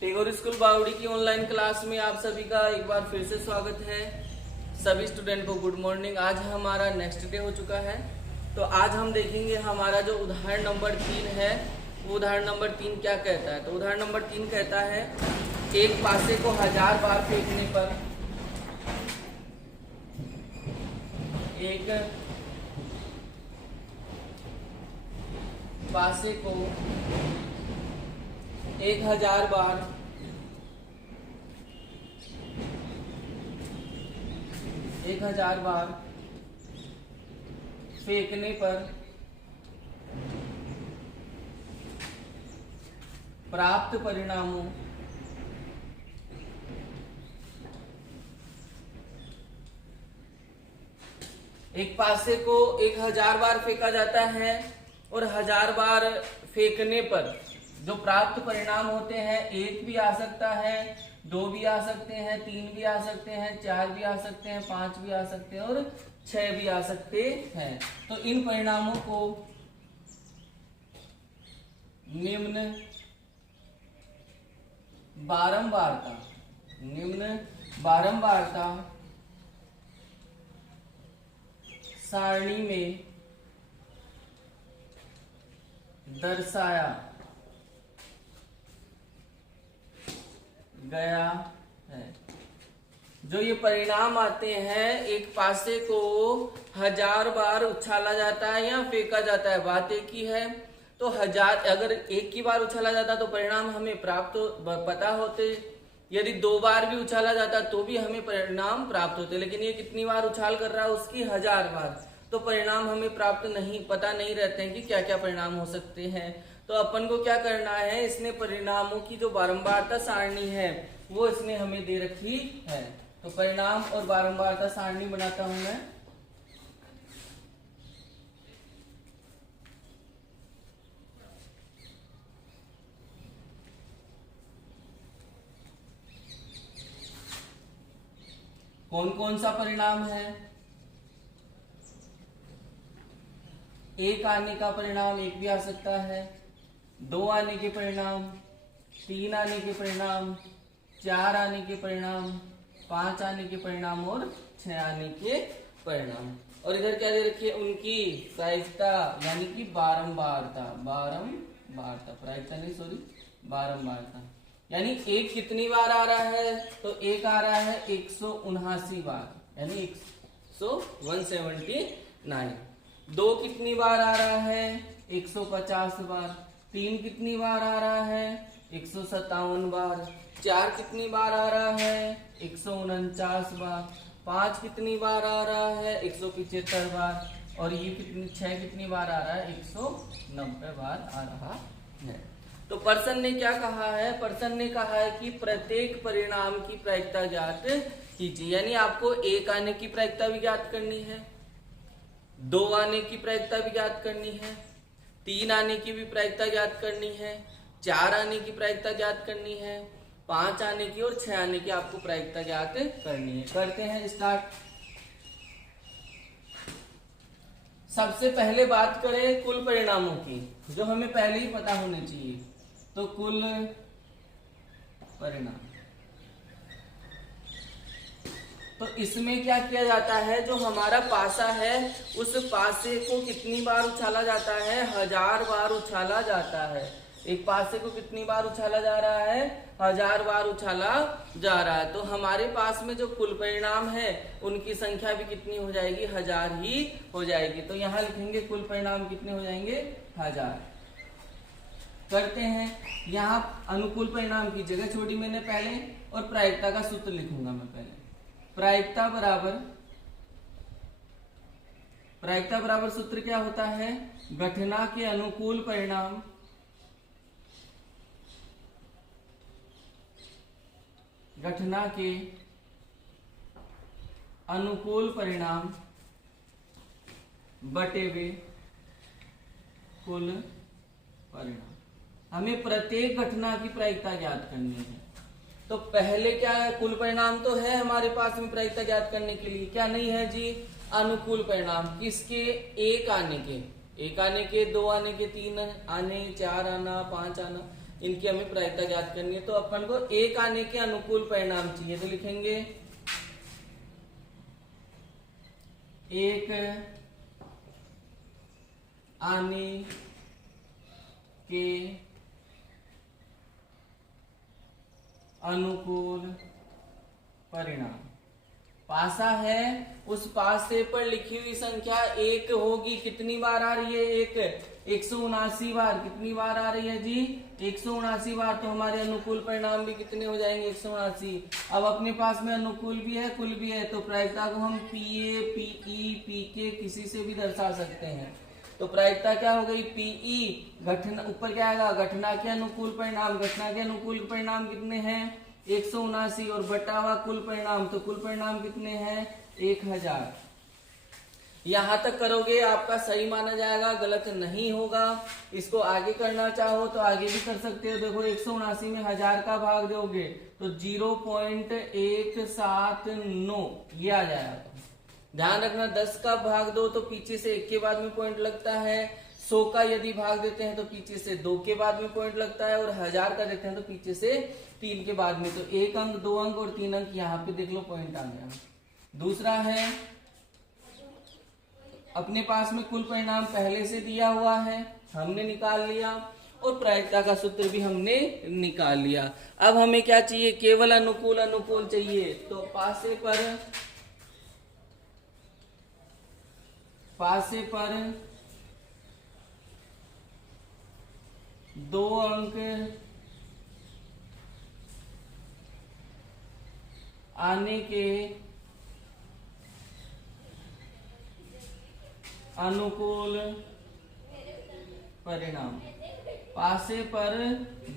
Tagore school बावड़ी की online class में आप सभी का एक बार फिर से स्वागत है। सभी स्टूडेंट को गुड मॉर्निंग। आज हमारा नेक्स्ट डे हो चुका है, तो आज हम देखेंगे हमारा जो उदाहरण नंबर 3 है वो उदाहरण नंबर 3 क्या कहता है। तो उदाहरण नंबर 3 कहता है एक पासे को 1000 बार फेंकने पर एक पासे को 1000 बार फेंकने पर प्राप्त परिणामों एक पासे को 1000 बार फेंका जाता है और 1000 बार फेंकने पर जो प्राप्त परिणाम होते हैं, 1 भी आ सकता है, 2 भी आ सकते हैं, 3 भी आ सकते हैं, 4 भी आ सकते हैं, 5 भी आ सकते हैं और 6 भी आ सकते हैं। तो इन परिणामों को निम्न बारंबारता सारणी में दर्शाया गया है। जो ये परिणाम आते हैं, एक पासे को 1000 बार उछाला जाता है या फेंका जाता है, बात एक ही है। तो 1000 अगर एक ही बार उछाला जाता तो परिणाम हमें प्राप्त पता होते, यदि 2 बार भी उछाला जाता तो भी हमें परिणाम प्राप्त होते, लेकिन ये कितनी बार उछाल कर रहा है, उसकी 1000 बार, तो परिणाम हमें प्राप्त नहीं, पता नहीं रहते हैं कि क्या क्या परिणाम हो सकते हैं। तो अपन को क्या करना है, इसने परिणामों की जो बारंबारता सारणी है वो इसने हमें दे रखी है। तो परिणाम और बारंबारता सारणी बनाता हूं मैं। कौन कौन सा परिणाम है? 1 आने का परिणाम 1 भी आ सकता है, 2 आने के परिणाम, 3 आने के परिणाम, 4 आने के परिणाम, 5 आने के परिणाम और 6 आने के परिणाम। और इधर क्या दे रखी है, उनकी प्रायिकता यानी कि बारंबारता बारंबारता यानी 1 कितनी बार आ रहा है, तो 1 आ रहा है 179 बार, यानी 179। 2 कितनी बार आ रहा है, 150 बार। 3 कितनी बार आ रहा है, 157 बार। 4 कितनी बार आ रहा है, 149 बार। 5 कितनी बार आ रहा है, 175 बार। और ये 6 कितनी बार आ रहा है, 190 बार आ रहा है। तो पर्सन ने क्या कहा है, पर्सन ने कहा है कि प्रत्येक परिणाम की प्रायिकता ज्ञात कीजिए, यानी आपको 1 आने की प्रायिकता भी ज्ञात करनी है, 2 आने की प्रायिकता भी ज्ञात करनी है, 3 आने की भी प्रायिकता ज्ञात करनी है, 4 आने की प्रायिकता ज्ञात करनी है, 5 आने की और 6 आने की आपको प्रायिकता ज्ञात करनी है। करते हैं स्टार्ट। सबसे पहले बात करें कुल परिणामों की, जो हमें पहले ही पता होने चाहिए। तो कुल परिणाम, तो इसमें क्या किया जाता है, जो हमारा पासा है उस पासे को कितनी बार उछाला जाता है, 1000 बार उछाला जाता है। एक पासे को कितनी बार उछाला जा रहा है, 1000 बार उछाला जा रहा है। तो हमारे पास में जो कुल परिणाम है उनकी संख्या भी कितनी हो जाएगी, 1000 ही हो जाएगी। तो यहाँ लिखेंगे कुल परिणाम कितने हो जाएंगे, 1000। करते हैं, यहाँ अनुकूल परिणाम की जगह छोड़ी मैंने पहले, और प्रायिकता का सूत्र लिखूंगा मैं पहले। प्रायिकता बराबर सूत्र क्या होता है, घटना के अनुकूल परिणाम बटेवे कुल परिणाम। हमें प्रत्येक घटना की प्रायिकता ज्ञात करनी है। तो पहले क्या है, कुल परिणाम तो है हमारे पास में प्रायिकता ज्ञात करने के लिए, क्या नहीं है जी, अनुकूल परिणाम। किसके, 1 आने के, 1 आने के, 2 आने के, 3 आने, 4 आना, 5 आना, इनकी हमें प्रायिकता ज्ञात करनी है। तो अपन को एक आने के अनुकूल परिणाम चाहिए, तो लिखेंगे एक आने के अनुकूल परिणाम। पासा है, उस पासे पर लिखी हुई संख्या एक होगी। कितनी बार आ रही है एक? 179 बार। कितनी बार आ रही है जी? 179 बार। तो हमारे अनुकूल परिणाम भी कितने हो जाएंगे? 179। अब अपने पास में अनुकूल भी है, कुल भी है, तो प्रायिकता को हम पीए, पीई, पीके किसी से भी दर्शा सकते हैं। तो प्रायिकता क्या हो गई? पीई घटना, ऊपर क्या आएगा? घटना के अनुकूल परिणाम। घटना के अनुकूल परिणाम कितने हैं? 179 और बटा हुआ कुल परिणाम, तो कुल परिणाम कितने हैं? 1000। यहां तक करोगे आपका सही माना जाएगा, गलत नहीं होगा। इसको आगे करना चाहो तो आगे भी कर सकते हो। देखो 179 में 1000 का भाग दोगे तो 0.179 ये आ जाएगा। ध्यान रखना 10 का भाग दो तो पीछे से 1 के बाद में पॉइंट लगता है। 100 का यदि भाग देते हैं तो पीछे से 2 के बाद में पॉइंट लगता है, और 1000 का देते हैं तो पीछे से 3 के बाद में। तो 1 अंक, 2 अंक और 3 अंक यहाँ पे देख लो पॉइंट आ गया। दूसरा है, अपने पास में कुल परिणाम पहले से दिया हुआ है, हमने निकाल लिया, और प्रायिकता का सूत्र भी हमने निकाल लिया। अब हमें क्या चाहिए? केवल अनुकूल अनुकूल चाहिए। तो पासे पर 2 अंक आने के अनुकूल परिणाम। पासे पर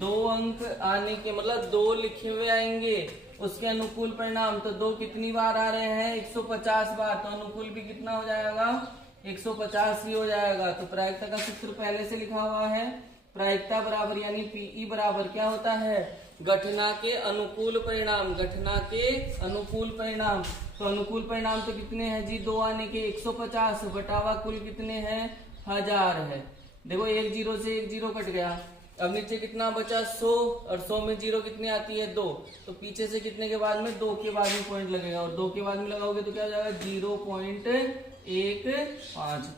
2 अंक आने के मतलब 2 लिखे हुए आएंगे, उसके अनुकूल परिणाम। तो 2 कितनी बार आ रहे हैं? 150 बार। तो अनुकूल भी कितना हो जाएगा? 150 ही हो जाएगा। तो प्रायिकता का सूत्र पहले से लिखा हुआ है। प्रायिकता बराबर यानी पीई बराबर क्या होता है? घटना के अनुकूल परिणाम। घटना के अनुकूल परिणाम। तो अनुकूल परिणाम तो कितने हैं जी? 2 आने के 150 बटावा कुल कितने हैं? 1000 है। देखो 1 0 से 1 0 कट गया। अब नीचे कितना बचा? 100, और 100 में 0 कितने आती है? 2। तो पीछे से कितने के बाद में? 2 के बाद में पॉइंट लगेगा, और 2 के बाद में लगाओगे तो क्या हो जाएगा? 0.15।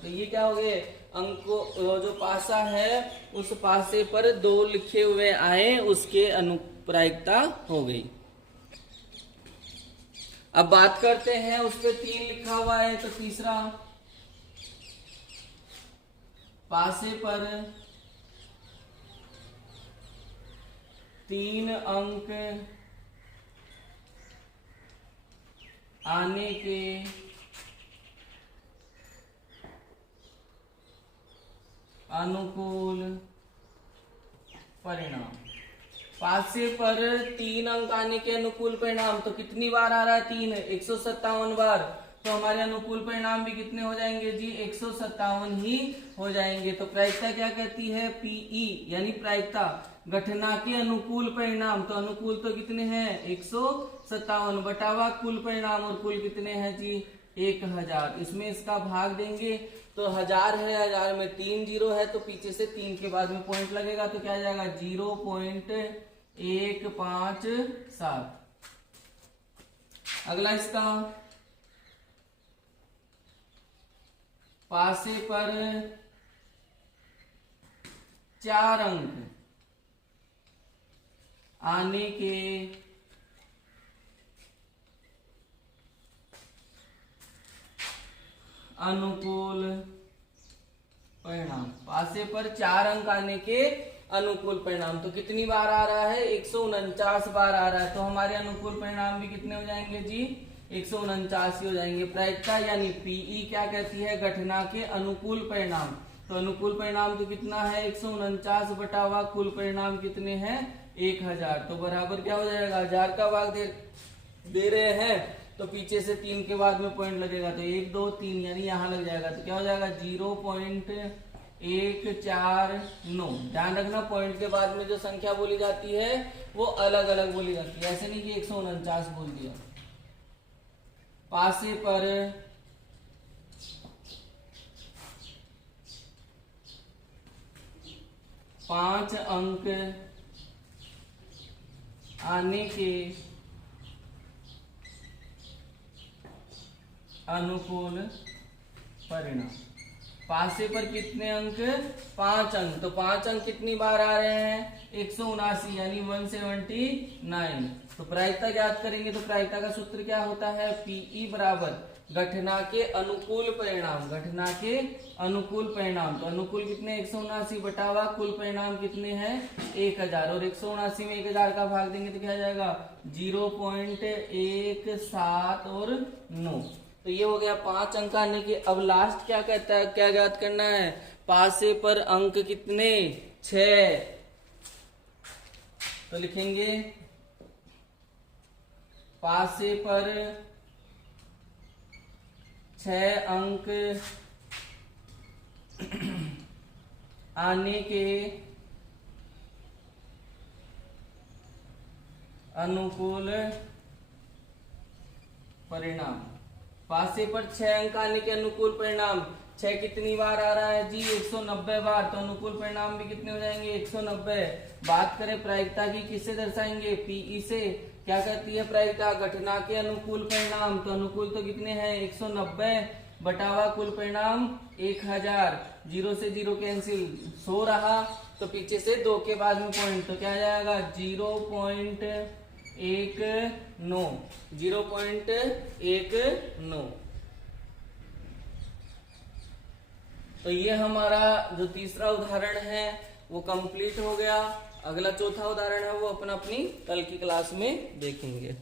तो ये क्या हो गए? अंको जो पासा है उस पासे पर 2 लिखे हुए आए, उसके अनुप्रायिकता हो गई। अब बात करते हैं उस पे 3 लिखा हुआ है, तो तीसरा, पासे पर 3 अंक आने के अनुकूल परिणाम। पासे पर 3 अंक आने के अनुकूल परिणाम, तो कितनी बार आ रहा है? 3, 157 बार। तो हमारे अनुकूल परिणाम भी कितने हो जाएंगे जी? 157 ही हो जाएंगे। तो प्रायिकता क्या कहती है? पीई यानी प्रायिकता घटना के अनुकूल परिणाम। तो अनुकूल तो कितने हैं? 157 बटावा कुल परिणाम, और कुल कितने हैं जी? 1000। इसमें इसका भाग देंगे तो 1000 है, 1000 में 3 0 है, तो पीछे से 3 के बाद में पॉइंट लगेगा, तो क्या आ जाएगा? 0.157। अगला इसका, पासे पर 4 अंक आने के अनुकूल परिणाम। पासे पर 4 अंक आने के अनुकूल परिणाम, तो कितनी बार आ रहा है? 149 बार आ रहा है। तो हमारे अनुकूल परिणाम भी कितने हो जाएंगे जी? 149 ही हो जाएंगे। प्रायिकता यानी पीई क्या कहती है? घटना के अनुकूल परिणाम। तो अनुकूल परिणाम तो कितना है? 149 बटावा कुल परिणाम कितने हैं? 1000। तो बराबर क्या हो जाएगा? 1000 का भाग दे रहे हैं, तो पीछे से 3 के बाद में पॉइंट लगेगा, तो 1 2 3 यानी यहां लग जाएगा, तो क्या हो जाएगा? 0.149। ध्यान रखना पॉइंट के बाद में जो संख्या बोली जाती है वो अलग अलग बोली जाती है, ऐसे नहीं कि 149 बोल दिया। पासे पर 5 अंक आने के अनुकूल परिणाम। पासे पर कितने अंक? 5 अंक। तो 5 अंक कितनी बार आ रहे हैं? 179 यानी 179। तो प्रायिकता ज्ञात करेंगे तो प्रायिकता का सूत्र क्या होता है? पीई बराबर घटना के अनुकूल परिणाम। घटना के अनुकूल परिणाम। तो अनुकूल कितने? 179 बटा हुआ कुल परिणाम कितने हैं? 1000। और 179 में 1000 का भाग देंगे तो क्या आ जाएगा? 0.17 और 9। तो ये हो गया 5 अंक आने के। अब लास्ट क्या कहता है, क्या ज्ञात करना है? पासे पर अंक कितने? 6। तो लिखेंगे पासे पर 6 अंक आने के अनुकूल परिणाम। पासे पर 6 अंक आने के अनुकूल परिणाम। 6 कितनी बार आ रहा है जी? 190 बार। तो अनुकूल परिणाम भी कितने हो जाएंगे? 190। बात करें प्रायिकता की, किससे दर्शाएंगे? पीई से। क्या कहती है प्रायिकता? घटना के अनुकूल परिणाम। तो अनुकूल तो कितने हैं? 190 बटावा कुल परिणाम 1000। 0 से 0 कैंसिल, 100 रहा। तो पीछे से 2 के बाद में पॉइंट, तो क्या आ जाएगा? 0.19। 0.19। तो ये हमारा जो तीसरा उदाहरण है वो कंप्लीट हो गया। अगला चौथा उदाहरण है वो अपनी कल की क्लास में देखेंगे।